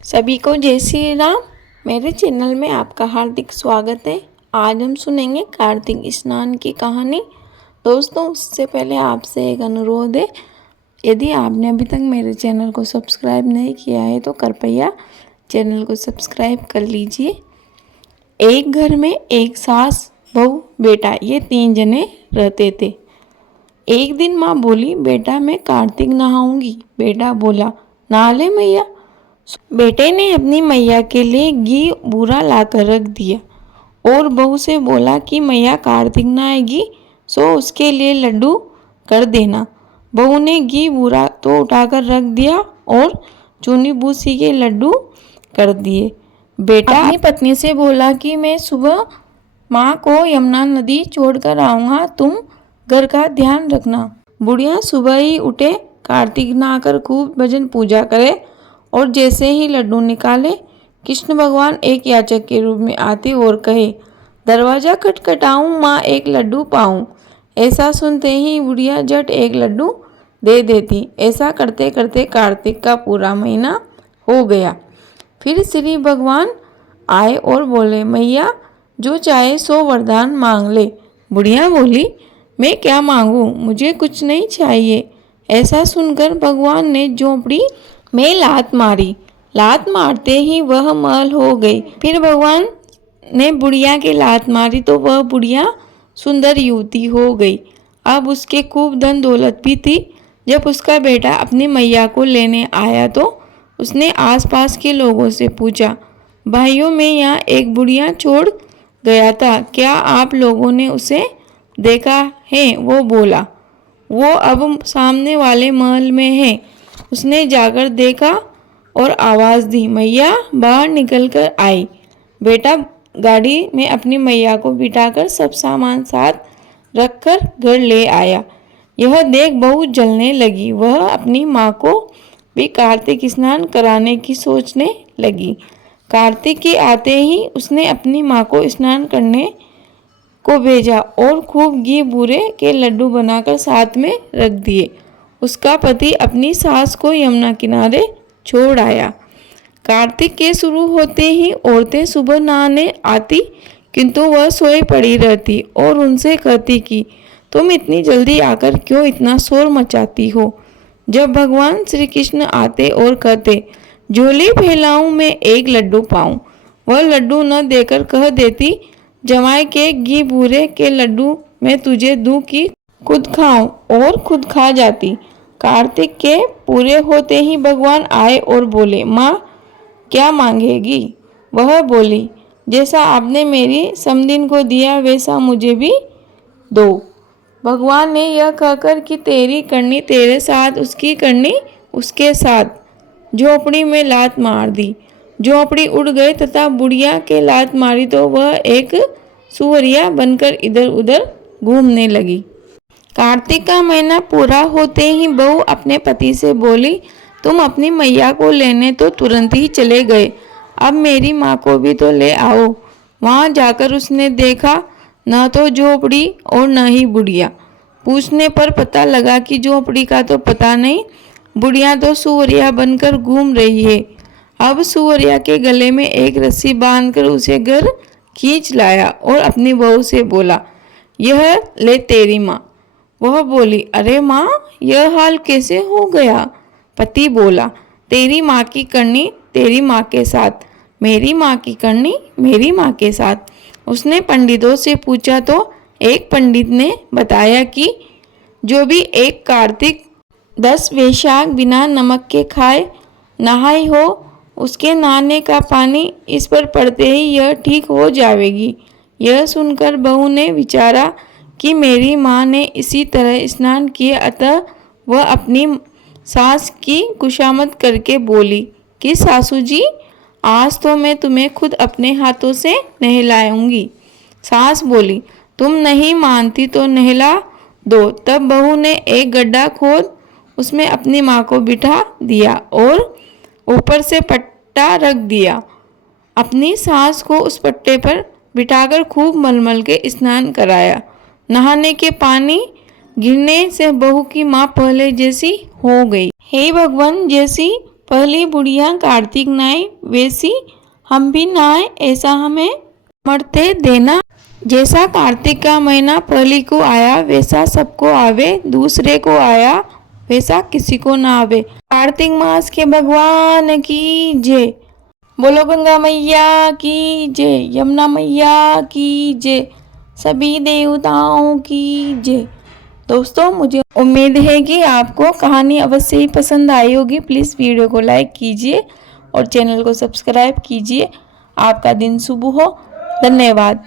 सभी को जय श्री राम। मेरे चैनल में आपका हार्दिक स्वागत है। आज हम सुनेंगे कार्तिक स्नान की कहानी। दोस्तों, उससे पहले आपसे एक अनुरोध है, यदि आपने अभी तक मेरे चैनल को सब्सक्राइब नहीं किया है तो कृपया चैनल को सब्सक्राइब कर लीजिए। एक घर में एक सास, बहू, बेटा, ये 3 जने रहते थे। एक दिन माँ बोली, बेटा मैं कार्तिक नहाऊंगी। बेटा बोला, नहा ले मैया। बेटे ने अपनी मैया के लिए घी बूरा लाकर रख दिया और बहू से बोला कि मैया कार्तिक नहाएगी सो उसके लिए लड्डू कर देना। बहू ने घी बूरा तो उठाकर रख दिया और चूनी बूसी के लड्डू कर दिए। बेटा अपनी पत्नी से बोला कि मैं सुबह माँ को यमुना नदी छोड़कर आऊँगा, तुम घर का ध्यान रखना। बुढ़िया सुबह ही उठे, कार्तिक नहाकर खूब भजन पूजा करे और जैसे ही लड्डू निकाले, कृष्ण भगवान एक याचक के रूप में आते और कहे, दरवाजा खटखटाऊं माँ एक लड्डू पाऊं। ऐसा सुनते ही बुढ़िया झट एक लड्डू दे देती। ऐसा करते करते कार्तिक का पूरा महीना हो गया। फिर श्री भगवान आए और बोले, मैया जो चाहे सो वरदान मांग ले। बुढ़िया बोली, मैं क्या मांगू, मुझे कुछ नहीं चाहिए। ऐसा सुनकर भगवान ने झोंपड़ी में लात मारी। लात मारते ही वह महल हो गई। फिर भगवान ने बुढ़िया के लात मारी तो वह बुढ़िया सुंदर युवती हो गई। अब उसके खूब धन दौलत भी थी। जब उसका बेटा अपनी मैया को लेने आया तो उसने आसपास के लोगों से पूछा, भाइयों मैं यहाँ एक बुढ़िया छोड़ गया था, क्या आप लोगों ने उसे देखा है? वो बोला, वो अब सामने वाले महल में है। उसने जाकर देखा और आवाज़ दी, मैया बाहर निकल कर आई। बेटा गाड़ी में अपनी मैया को बिठाकर सब सामान साथ रखकर घर ले आया। यह देख बहुत जलने लगी। वह अपनी माँ को भी कार्तिक स्नान कराने की सोचने लगी। कार्तिक के आते ही उसने अपनी माँ को स्नान करने को भेजा और खूब घी बूरे के लड्डू बनाकर साथ में रख दिए। उसका पति अपनी सास को यमुना किनारे छोड़ आया। कार्तिक के शुरू होते ही औरतें सुबह नहाने आती, किंतु वह सोई पड़ी रहती और उनसे कहती कि तुम इतनी जल्दी आकर क्यों इतना शोर मचाती हो। जब भगवान श्री कृष्ण आते और कहते, झोली फैलाऊं मैं एक लड्डू पाऊं, वह लड्डू न देकर कह देती, जमाई के घी बूरे के लड्डू मैं तुझे दूं कि खुद खाऊं, और खुद खा जाती। कार्तिक के पूरे होते ही भगवान आए और बोले, माँ क्या मांगेगी? वह बोली, जैसा आपने मेरी समधिन को दिया वैसा मुझे भी दो। भगवान ने यह कहकर कि तेरी करनी तेरे साथ, उसकी करनी उसके साथ झोपड़ी में लात मार दी। झोपड़ी उड़ गई तथा बुढ़िया के लात मारी तो वह एक सुअरिया बनकर इधर उधर घूमने लगी। कार्तिक का महीना पूरा होते ही बहू अपने पति से बोली, तुम अपनी मैया को लेने तो तुरंत ही चले गए, अब मेरी माँ को भी तो ले आओ। वहाँ जाकर उसने देखा न तो झोपड़ी और न ही बुढ़िया। पूछने पर पता लगा कि झोपड़ी का तो पता नहीं, बुढ़िया तो सुअरिया बनकर घूम रही है। अब सुअरिया के गले में एक रस्सी बांधकर उसे घर खींच लाया और अपनी बहू से बोला, यह ले तेरी माँ। वह बोली, अरे माँ यह हाल कैसे हो गया? पति बोला, तेरी माँ की करनी तेरी माँ के साथ, मेरी माँ की करनी मेरी माँ के साथ। उसने पंडितों से पूछा तो एक पंडित ने बताया कि जो भी एक कार्तिक 10 वैशाख बिना नमक के खाए नहाई हो, उसके नहाने का पानी इस पर पड़ते ही यह ठीक हो जाएगी। यह सुनकर बहू ने विचारा कि मेरी माँ ने इसी तरह स्नान किए, अतः वह अपनी सास की खुशामद करके बोली कि सासू जी आज तो मैं तुम्हें खुद अपने हाथों से नहलाऊंगी। सास बोली, तुम नहीं मानती तो नहला दो। तब बहू ने एक गड्ढा खोद उसमें अपनी माँ को बिठा दिया और ऊपर से पट्टा रख दिया। अपनी सास को उस पट्टे पर बिठाकर खूब मलमल के स्नान कराया। नहाने के पानी गिरने से बहू की माँ पहले जैसी हो गई। हे भगवान, जैसी पहली बुढ़िया कार्तिक नहाए वैसी हम भी नहाए, ऐसा हमें मरते देना। जैसा कार्तिक का महीना पहली को आया वैसा सबको आवे, दूसरे को आया वैसा किसी को ना आवे। कार्तिक मास के भगवान की जय। बोलो गंगा मैया की जय, यमुना मैया की जय, सभी देवताओं की जय। दोस्तों मुझे उम्मीद है कि आपको कहानी अवश्य ही पसंद आई होगी। प्लीज़ वीडियो को लाइक कीजिए और चैनल को सब्सक्राइब कीजिए। आपका दिन शुभ हो। धन्यवाद।